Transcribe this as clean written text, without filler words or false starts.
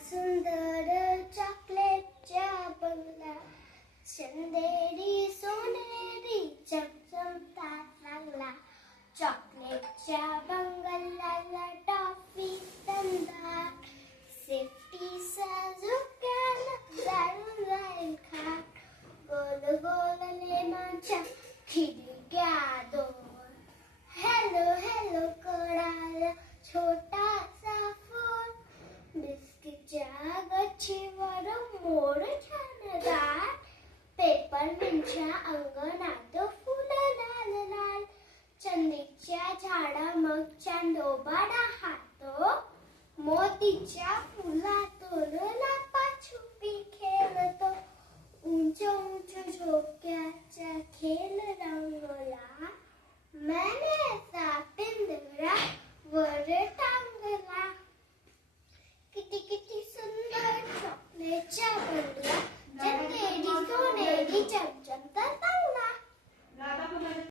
सुंदर चॉकलेटच्या बंगला, चंदेरी सोनेरी चमचमता लागला. चॉकलेटच्या बंगल्याला टॉफी तंदार, सेफ्टीचा झोक्यानं जाळून जाईल खाट. गोल गोल लेमांच्या खिडक्या दोन, हॅलो हॅलो कळाला छोटासा फोन. बिस्किटच्या गच्चीवर मोर छानदार, पेपरमिंटच्या अंगणात फुलं लाल लाल. चंदीच्या झाडा मग चांदोबा राहतो, मोतीच्या